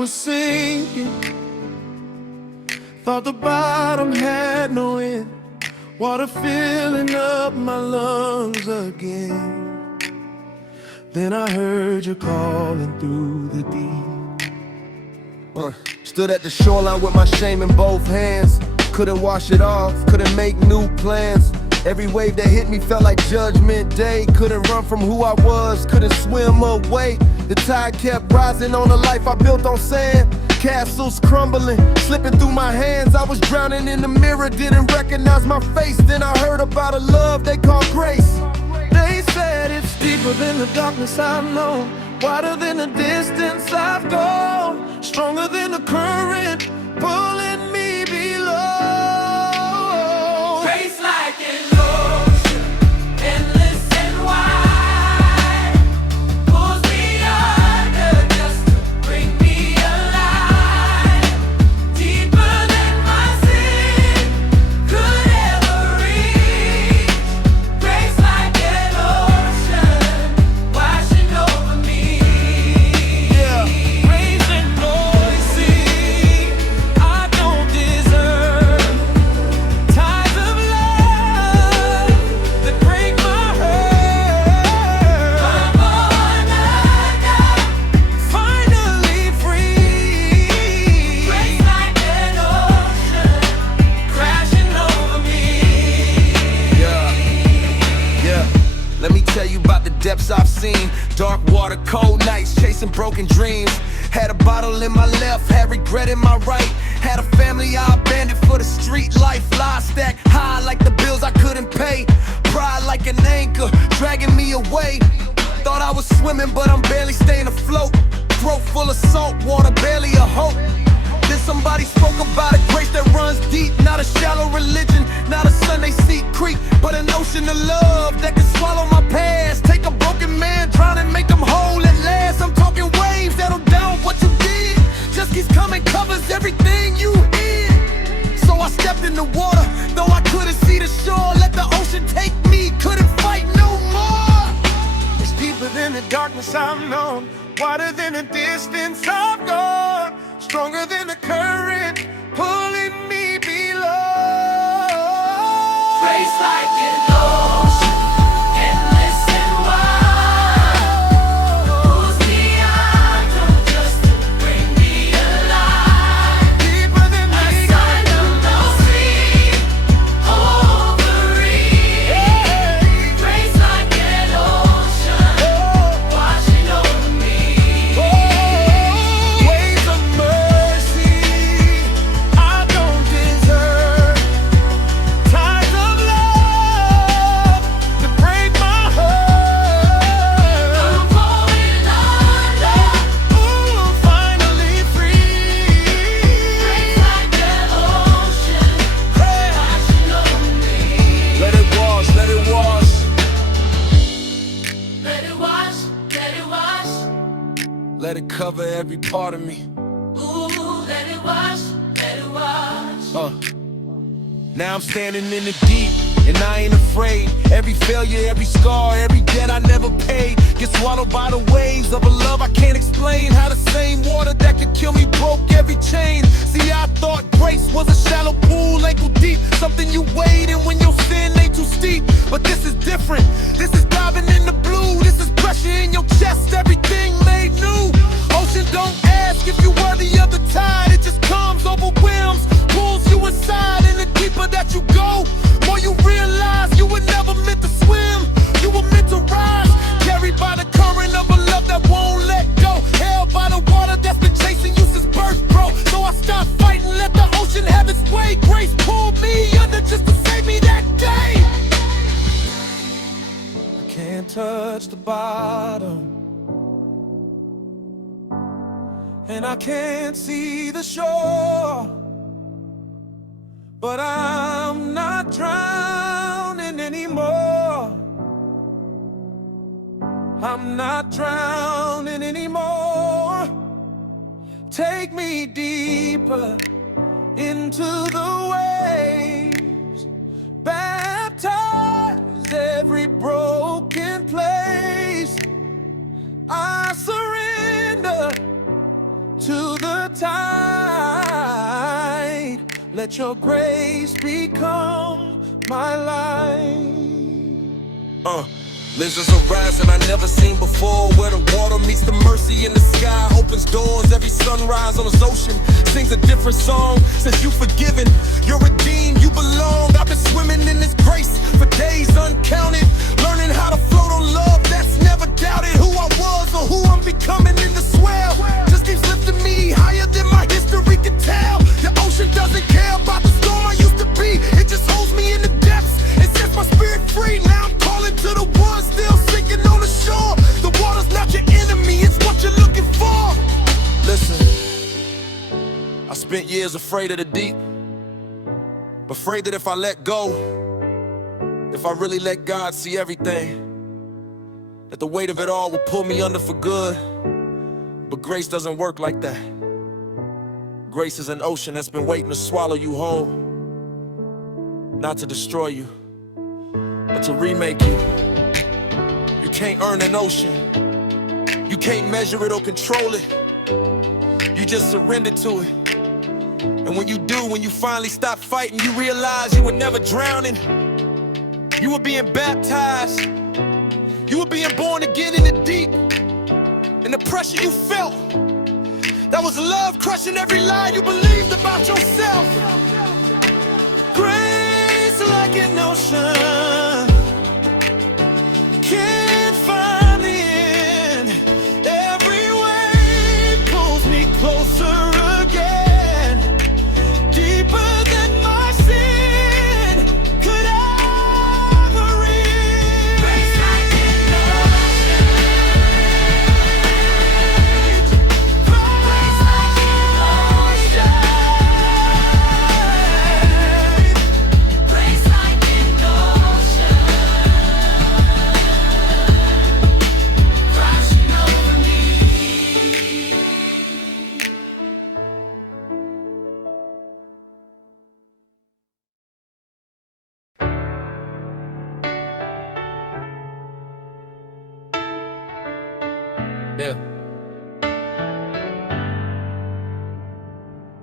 was sinking, thought the bottom had no end. Water filling up my lungs again. Then I heard you calling through the deep. Stood at the shoreline with my shame in both hands. Couldn't wash it off, couldn't make new plans. Every wave that hit me felt like Judgment Day. Couldn't run from who I was, couldn't swim away. The tide kept rising on a life I built on sand. Castles crumbling, slipping through my hands. I was drowning in the mirror, didn't recognize my face. Then I heard about a love they call grace. They said it's deeper than the darkness I've known, wider than the distance I've gone, stronger than the current pulling me below. Grace like an ocean, endless and wide, pulls me under just to bring me alive. Deeper than my sin could ever reach. Grace like an ocean, washing over me. Yeah, grace and mercy I don't deserve. Tides of love that break my heart. I'm born under, Finally free. grace like an ocean, crashing over me. Yeah, let me tell you about the depths I've seen. Dark water, cold nights, chasing broken dreams. Had a bottle in my left, had regret in my right. Had a family I abandoned for the street life. Lies stacked high like the bills I couldn't pay. Pride like an anchor, dragging me away. Thought I was swimming, but I'm barely staying afloat. Throat full of salt water, barely a hope. Then somebody spoke about a grace that runs deep. Not a shallow religion, not a Sunday seat creek, but an ocean of love that can swallow my past. Take a broken man, drown and make him whole at last. I'm talking waves that'll down what you did. Just keeps coming, covers everything you hid. So I stepped in the water, though I couldn't see the shore. Let the ocean take me, couldn't fight no more. It's deeper than the darkness I've known, wider than the distance I've gone, stronger than the current pulling me below. Grace like an ocean, endless and wide, pulls me under just to bring me alive. Deeper than A the sign of no sea, overreach. Grace like an ocean, washing over me. waves of mercy I don't deserve. Tides of love that break my heart. I'm going under, Ooh, finally free. grace like an ocean, washing over me. Let it wash, let it wash. Let it wash, let it wash. Let it cover every part of me. Ooh, let it wash, let it wash. Now I'm standing in the deep, and I ain't afraid. Every failure, every scar, every debt I never paid gets swallowed by the waves of a love I can't explain. How the same water that could kill me broke every chain. See, I thought grace was a shallow pool, ankle deep, something you wade in when your sin ain't too steep. But this is different. This is diving in the blue. This is pressure in your chest, everything made new. Ocean don't ask if you're worthy of the tide. It just comes, overwhelms, pulls you inside. And the deeper that you go, more you realize you were never meant to swim. You were meant to rise, carried by the current of a love that won't let go. Held by the water that's been chasing you since birth, bro. So I stopped fighting, let the ocean have its way. Grace pulled me under just to save me that day. I can't touch the bottom, and I can't see the shore, but I'm not drowning anymore. I'm not drowning anymore. Take me deeper into the waves, baptize every broken place. I surrender to the tide. Let your grace become my life. Lizards arise and I never seen before, where the water meets the mercy in the sky, opens doors every sunrise on this ocean, sings a different song. Since you forgiven, you're redeemed, you belong. I've been swimming in this grace for days uncounted, learning how to float on love that's never doubted. Who I was or who I'm becoming in the swell just keeps lifting me higher than my history can tell. The ocean doesn't care about the storm I used to be, it just holds me in the depths, it sets my spirit free. Now I'm calling to the ones still sinking on the shore. The water's not your enemy, it's what you're looking for. Listen, I spent years afraid of the deep, afraid that if I let go, if I really let God see everything, that the weight of it all will pull me under for good. But grace doesn't work like that. Grace is an ocean that's been waiting to swallow you whole, not to destroy you, but to remake you. You can't earn an ocean, you can't measure it or control it, you just surrender to it. And when you do, when you finally stop fighting, you realize you were never drowning, you were being baptized, you were being born again in the deep. And the pressure you felt, that was love crushing every lie you believed about yourself. Grace like an ocean, can't find the end. Every wave pulls me closer again, deeper than my sin could ever reach. Grace like an ocean. Grace like an ocean. Grace like an ocean. Crashing over me. Yeah.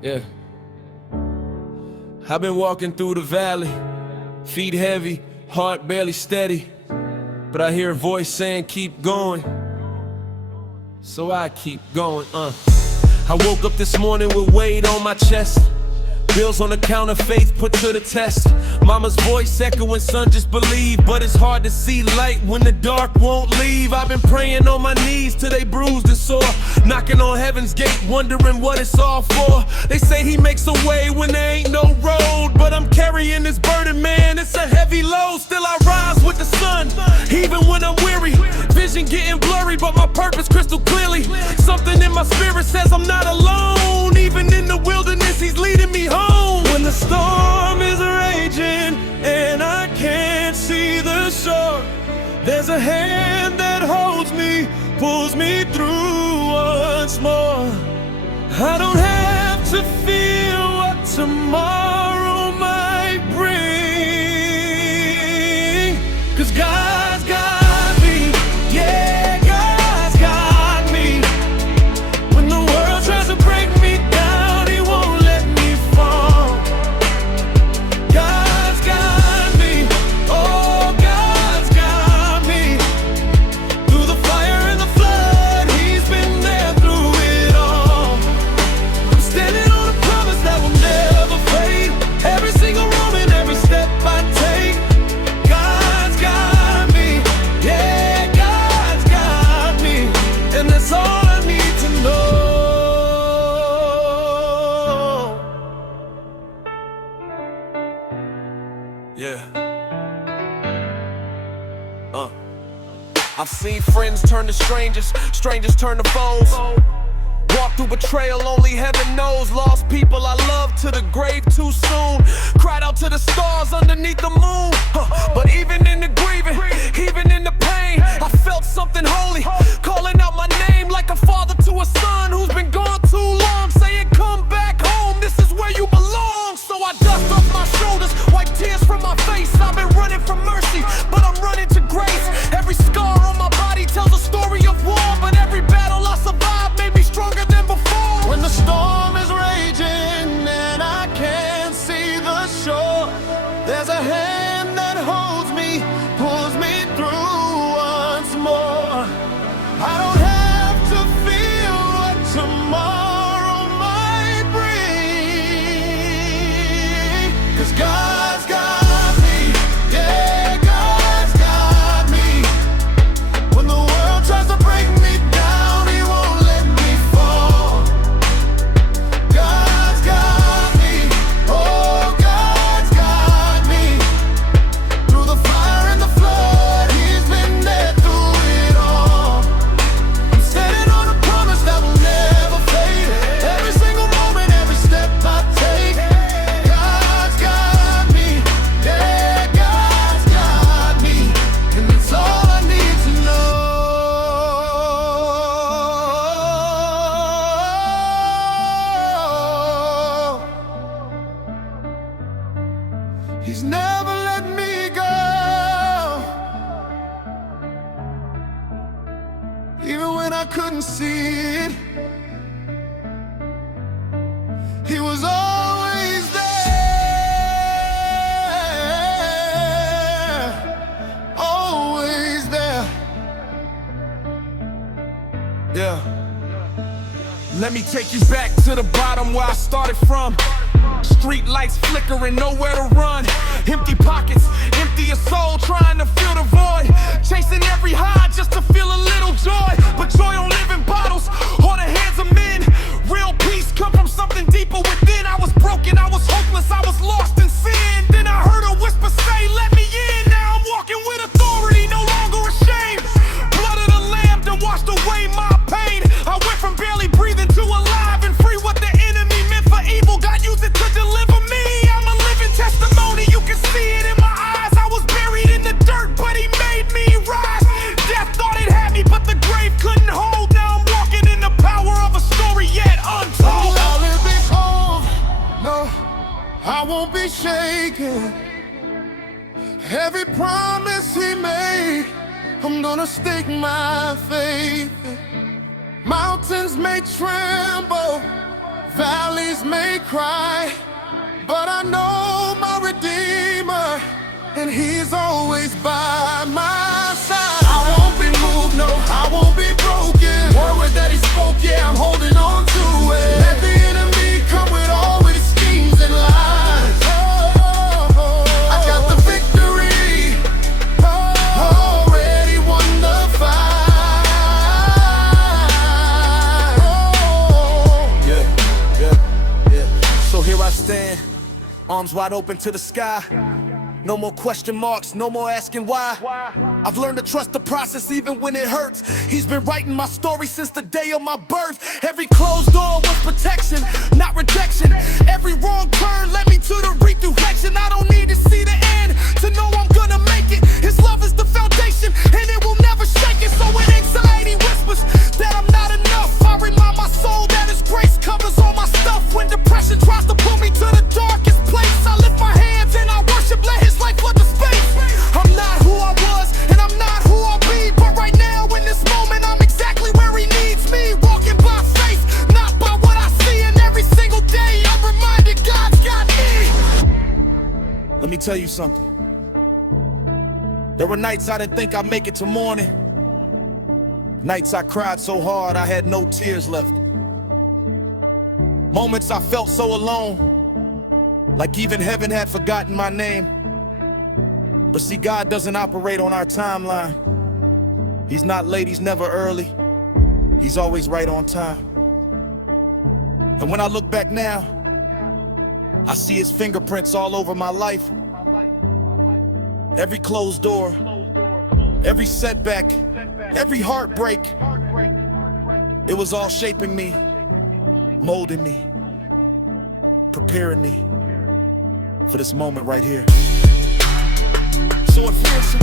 Yeah. I've been walking through the valley, feet heavy, heart barely steady, but I hear a voice saying keep going, so I keep going. I woke up this morning with weight on my chest, bills on the counter, faith put to the test. Mama's voice echoing, son, just believe. But it's hard to see light when the dark won't leave. I've been praying on my knees till they bruised and sore, knocking on heaven's gate, wondering what it's all for. They say he makes a way when there ain't no road, but I'm carrying this burden, man, it's a heavy load. Still I rise with the sun, even when I'm weary. Vision getting blurry, but my purpose crystal clearly. Something in my spirit says I'm not alone. Even in the wilderness, he's leading me home. When the storm is raging and I can't see the shore, there's a hand that holds me, pulls me through once more. I don't have to fear what tomorrow might bring, 'cause God's got me, yeah, God's got me. When the world tries to break me down, he won't let me fall. God's got me, oh, God's got me. Through the fire and the flood, he's been there through it all. I'm standing on a promise that will never fade. Every single moment, every step I take, God's got me, yeah, God's got me. And that's all I need to know. Yeah. I've seen friends turn to strangers, strangers turn to foes. Walk through betrayal, only heaven knows. Lost people I love to the grave too soon. Cried out to the stars underneath the moon. But even in the grieving, even in the pain, I felt something holy calling out my name, like a father to a son who's been gone too long, saying come back home, this is where you belong. So I dust off my shoulders, wipe tears from my face. I've been running from mercy, but I'm running to grace. Every scar on my body tells a story of war, but every battle I survived made me stronger than before. When the storm He's never let me go. Even when I couldn't see it, He was always there, always there. Yeah. Let me take you back to the bottom where I started from. Street lights flickering, nowhere to run. Empty pockets, empty your soul, trying to fill the void. Chasing every high just to feel a little joy. But joy don't live in bottles or the hands of men. Real peace come from something deeper within. I was broken, I was hopeless, I was lost in sin. Then I heard a whisper say, let me in. Now I'm walking with authority, no longer ashamed. Blood of the Lamb that washed away my pain. I went from barely breathing to alive and free. What the enemy meant for evil, God used it to deliver me. I'm a living testimony, you can see it in my eyes. I was buried in the dirt, but He made me rise. Death thought it had me, but the grave couldn't hold. Now I'm walking in the power of a story yet untold. I'll live this home. No, I won't be shaken. Every promise He made, I'm gonna stake my faith in. Mountains may tremble, valleys may cry, but I know my Redeemer, and He's always by my side. I won't be moved, no, I won't be broken. Word that He spoke, yeah, I'm holding on to it. Let the enemy come with all his schemes and lies. I got the victory, already won the fight. So here I stand, arms wide open to the sky. No more question marks, no more asking why. I've learned to trust the process even when it hurts. He's been writing my story since the day of my birth. Every closed door was protection, not rejection. Every wrong turn led me to the redirection. I don't need to see the end to know I'm gonna make it. His love is the foundation and it will never shake it. So when anxiety whispers that I'm not enough, I remind my soul that His grace covers all my stuff. When depression tries to pull me to the darkest place, I lift my hands and I worship, let His light flood the space. I'm not who I was and I'm not who I'll be, but right now in this moment I'm exactly where He needs me. Walking by faith, not by what I see. And every single day I'm reminded God's got me. Let me tell you something. There were nights I didn't think I'd make it to morning. Nights I cried so hard I had no tears left. Moments I felt so alone, like even heaven had forgotten my name. But see, God doesn't operate on our timeline. He's not late, He's never early. He's always right on time. And when I look back now, I see His fingerprints all over my life. Every closed door, every setback, every heartbreak, it was all shaping me, molding me, preparing me for this moment right here. So it feels so.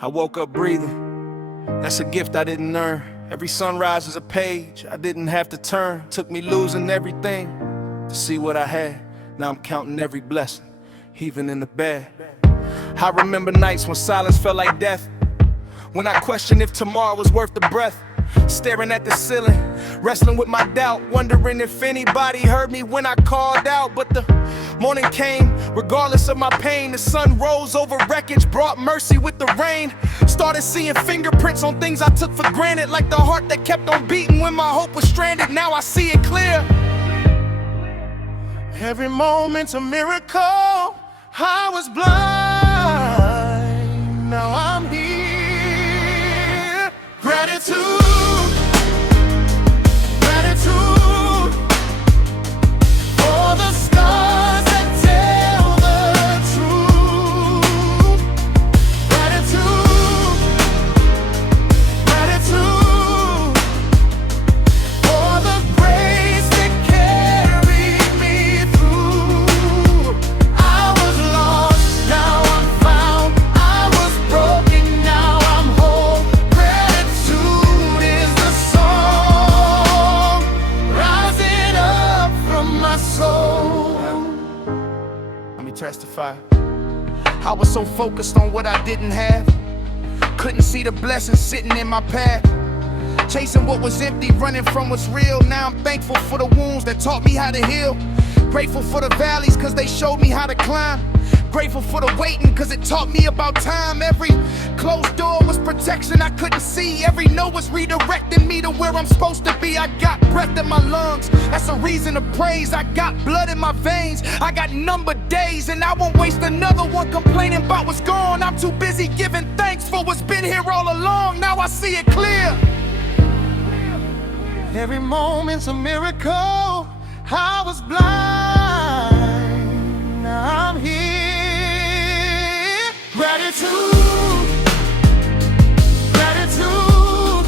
I woke up breathing. That's a gift I didn't earn. Every sunrise is a page I didn't have to turn. Took me losing everything to see what I had. Now I'm counting every blessing, even in the bad. I remember nights when silence felt like death, when I questioned if tomorrow was worth the breath. Staring at the ceiling, wrestling with my doubt, wondering if anybody heard me when I called out. But the morning came, regardless of my pain. The sun rose over wreckage, brought mercy with the rain. Started seeing fingerprints on things I took for granted, like the heart that kept on beating when my hope was stranded. Now I see it clear. Every moment's a miracle. I was blind, now I'm here. Gratitude fire. I was so focused on what I didn't have, couldn't see the blessings sitting in my path. Chasing what was empty, running from what's real. Now I'm thankful for the wounds that taught me how to heal. Grateful for the valleys, cause they showed me how to climb. Grateful for the waiting, cause it taught me about time. Every closed door was protection I couldn't see. Every no was redirecting me to where I'm supposed to be. I got breath in my lungs, that's a reason to praise. I got blood in my veins, I got numbered days, and I won't waste another one complaining about what's gone. I'm too busy giving thanks for what's been here all along. Now I see it clear. Every moment's a miracle. I was blind, now I'm here. Gratitude, gratitude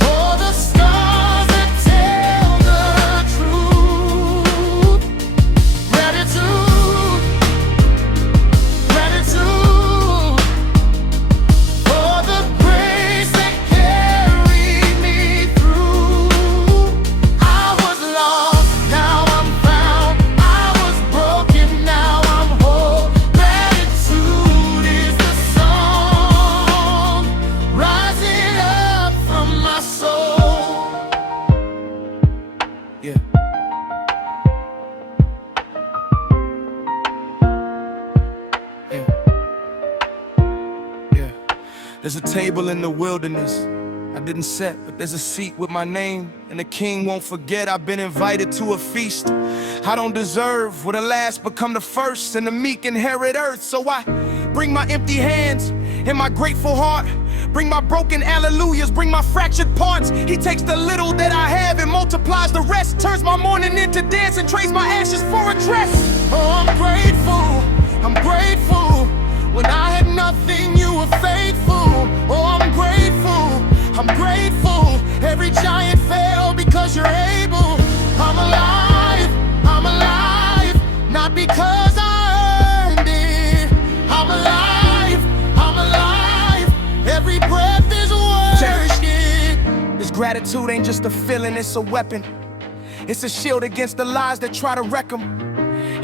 for the stars that tell the truth. Gratitude, gratitude for the grace that carried me through. I was lost, now I'm found. I was broken, now I'm whole. Gratitude is the song rising up from my soul. Yeah. Yeah. Yeah. There's a table in the wilderness I didn't set, but there's a seat with my name, and the king won't forget I've been invited to a feast I don't deserve, where the last become the first and the meek inherit earth. So I bring my empty hands and my grateful heart, bring my broken hallelujahs, bring my fractured parts. He takes the little that I have and multiplies the rest, turns my mourning into dance and trades my ashes for a dress. Oh, I'm grateful, I'm grateful. When I had nothing, you were faithful. Oh, I'm grateful, I'm grateful. Every giant fell because you're able. I'm alive, I'm alive, not because I earned it. I'm alive, I'm alive. Every breath is worth it. This gratitude ain't just a feeling, it's a weapon. It's a shield against the lies that try to wreck 'em.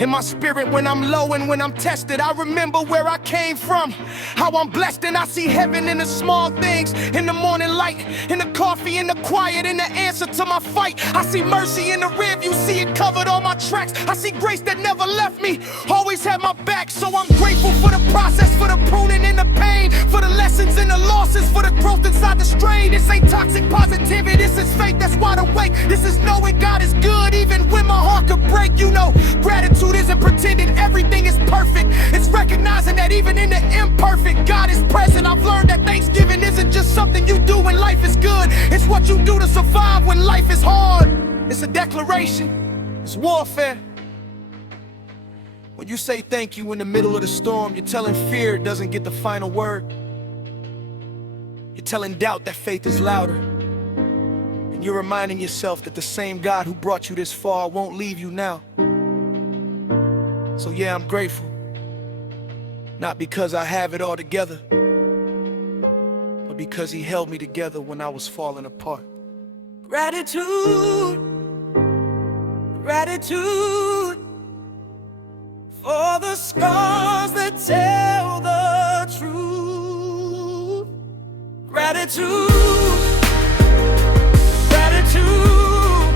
In my spirit, when I'm low and when I'm tested, I remember where I came from, how I'm blessed, and I see heaven in the small things. In the morning light, in the coffee, in the quiet, in the answer to my fight. I see mercy in the rear view, see it covered all my tracks. I see grace that never left me, always had my back. So I'm grateful for the process, for the pruning and the pain, for the lessons and the losses, for the growth inside the strain. This ain't toxic positivity, this is faith that's wide awake. This is knowing God is good even when my heart could break. You know, gratitude isn't pretending everything is perfect. It's recognizing that even in the imperfect, God is present. I've learned that Thanksgiving isn't just something you do when life is good. It's what you do to survive when life is hard. It's a declaration, it's warfare. When you say thank you in the middle of the storm, you're telling fear it doesn't get the final word. You're telling doubt that faith is louder. And you're reminding yourself that the same God who brought you this far won't leave you now. So yeah, I'm grateful. Not because I have it all together, but because He held me together when I was falling apart. Gratitude, gratitude for the scars that tell the truth. Gratitude, gratitude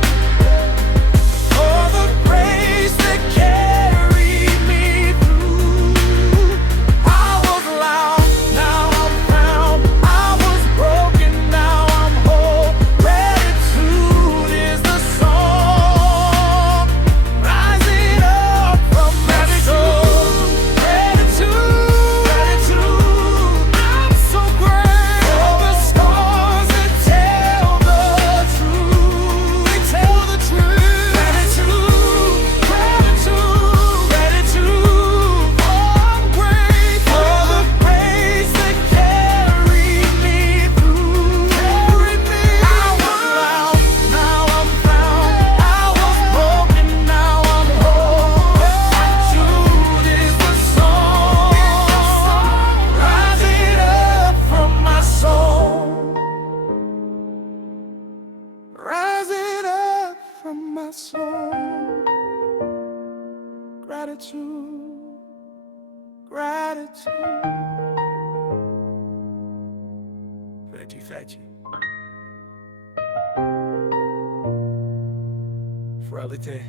for the grace that carried me through. I was lost, now I'm found. I was broken, now I'm whole. Gratitude is the song rising up from my soul. Gratitude, gratitude, I'm so grateful for the scars Fetchy. Frailty.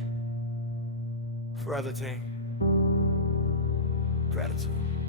Gratitude.